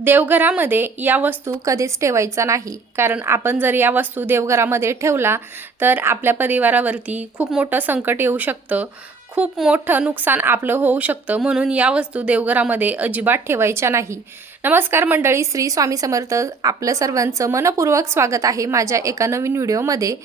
देवघरामध्ये या वस्तू कधीच ठेवायचा नाही, कारण आपण जर या वस्तू देवघरामध्ये ठेवला तर आपल्या परिवारावरती खूप मोठं संकट येऊ शकतं, खूप मोठं नुकसान आपलं होऊ शकतं. म्हणून या वस्तू देवघरामध्ये अजिबात ठेवायच्या नाही. नमस्कार मंडळी, श्री स्वामी समर्थ. आपलं सर्वांचं मनपूर्वक स्वागत आहे माझ्या एका नवीन व्हिडिओमध्ये.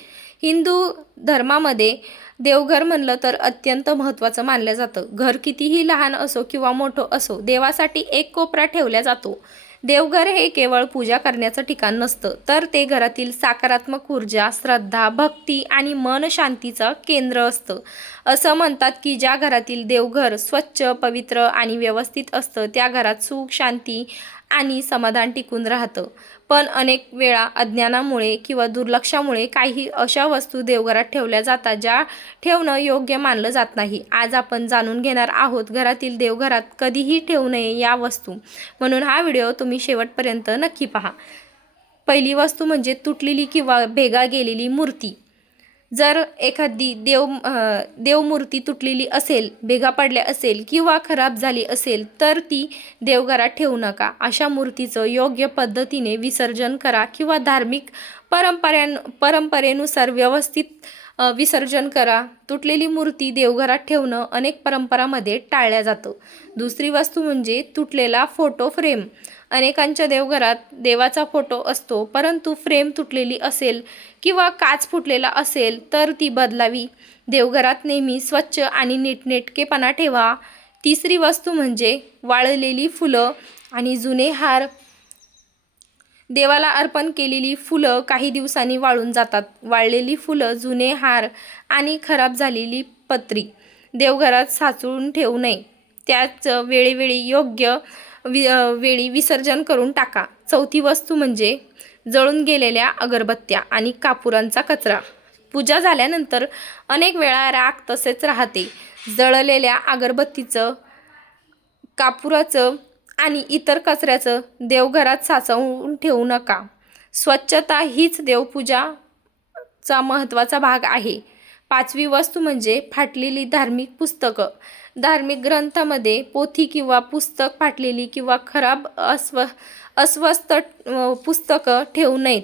हिंदू धर्मामध्ये देवघर म्हणलं तर अत्यंत महत्त्वाचं मानलं जातं. घर कितीही लहान असो किंवा मोठं असो, देवासाठी एक कोपरा ठेवला जातो. देवघर हे केवळ पूजा करण्याचं ठिकाण नसतं, तर ते घरातील सकारात्मक ऊर्जा, श्रद्धा, भक्ती आणि मन शांतीचं केंद्र असतं. असं म्हणतात की ज्या घरातील देवघर स्वच्छ, पवित्र आणि व्यवस्थित असतं त्या घरात सुख, शांती आणि समाधान टिकून राहतं. पण अनेक वेळा अज्ञानामुळे किंवा दुर्लक्षामुळे काही अशा वस्तू देवघरात ठेवल्या जातात ज्या ठेवणं योग्य मानलं जात नाही. आज आपण जाणून घेणार आहोत घरातील देवघरात कधीही ठेवू नये या वस्तू. म्हणून हा व्हिडिओ तुम्ही शेवटपर्यंत नक्की पहा. पहिली वस्तू म्हणजे तुटलेली किंवा भेगा गेलेली मूर्ती. जर एखादी देवमूर्ती तुटलेली असेल, भेगा पडल्या असेल किंवा खराब झाली असेल तर ती देवघरात ठेवू नका. अशा मूर्तीचं योग्य पद्धतीने विसर्जन करा किंवा धार्मिक परंपरेनुसार व्यवस्थित विसर्जन करा. तुटलेली मूर्ती देवघरात ठेवणं अनेक परंपरांमध्ये टाळल्या जातं. दुसरी वस्तू म्हणजे तुटलेला फोटो फ्रेम. अनेकांच्या देवघरात देवाचा फोटो असतो, परंतु फ्रेम तुटलेली असेल किंवा काच फुटलेला असेल तर ती बदलावी. देवघरात नेहमी स्वच्छ आणि नीटनेटकेपणा ठेवा. तिसरी वस्तू म्हणजे वाळलेली फुलं आणि जुने हार. देवाला अर्पण केलेली फुलं काही दिवसांनी वाळून जातात. वाळलेली फुलं, जुने हार आणि खराब झालेली पत्री देवघरात साचवून ठेवू नये. त्याच वेळोवेळी योग्य वेळी विसर्जन करून टाका. चौथी वस्तू म्हणजे जळून गेलेल्या अगरबत्त्या आणि कापुरांचा कचरा. पूजा झाल्यानंतर अनेक वेळा राख तसेच राहते. जळलेल्या अगरबत्तीचं, कापुराचं आणि इतर कचऱ्याचं देवघरात साचवून ठेवू नका. स्वच्छता हीच देवपूजाचा महत्त्वाचा भाग आहे. पाचवी वस्तू म्हणजे फाटलेली धार्मिक पुस्तकं. धार्मिक ग्रंथामध्ये पोथी किंवा पुस्तक फाटलेली किंवा खराब अस्वस्थ पुस्तकं ठेवू नयेत.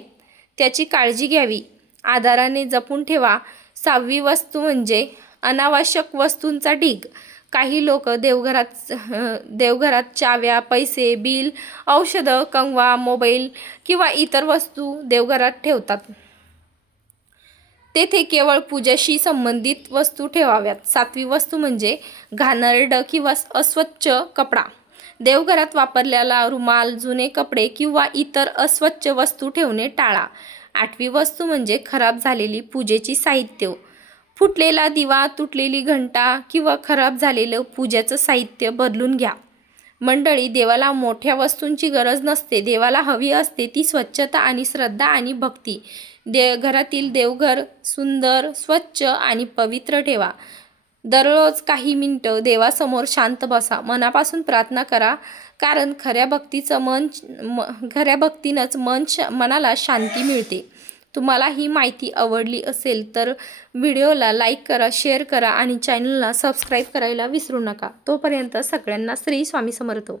त्याची काळजी घ्यावी, आदराने जपून ठेवा. सहावी वस्तू म्हणजे अनावश्यक वस्तूंचा ढीग. काही लोक देवघरात चाव्या, पैसे, बिल, औषधं, कंगवा, मोबाईल किंवा इतर वस्तू देवघरात ठेवतात. तेथे केवळ पूजेशी संबंधित वस्तू ठेवाव्यात. सातवी वस्तू म्हणजे घाणेरडं किंवा अस्वच्छ कपडा. देवघरात वापरलेला रुमाल, जुने कपडे किंवा इतर अस्वच्छ वस्तू ठेवणे टाळा. आठवी वस्तू म्हणजे खराब झालेली पूजेची साहित्य. फुटलेला दिवा, तुटलेली घंटा किंवा खराब झालेलं पूजेचं साहित्य बदलून घ्या. मंडळी, देवाला मोठ्या वस्तूंची गरज नसते. देवाला हवी असते ती स्वच्छता आणि श्रद्धा आणि भक्ती. घरातील देवघर सुंदर, स्वच्छ आणि पवित्र ठेवा. दररोज काही मिनिटं देवासमोर शांत बसा. मनापासून प्रार्थना करा, कारण खऱ्या भक्तीनंच मनाला शांती मिळते. तुम्हाला ही माहिती आवडली असेल तर व्हिडिओला लाईक करा, शेअर करा आणि चॅनलला सबस्क्राईब करायला विसरू नका. तोपर्यंत सगळ्यांना श्री स्वामी समर्थ.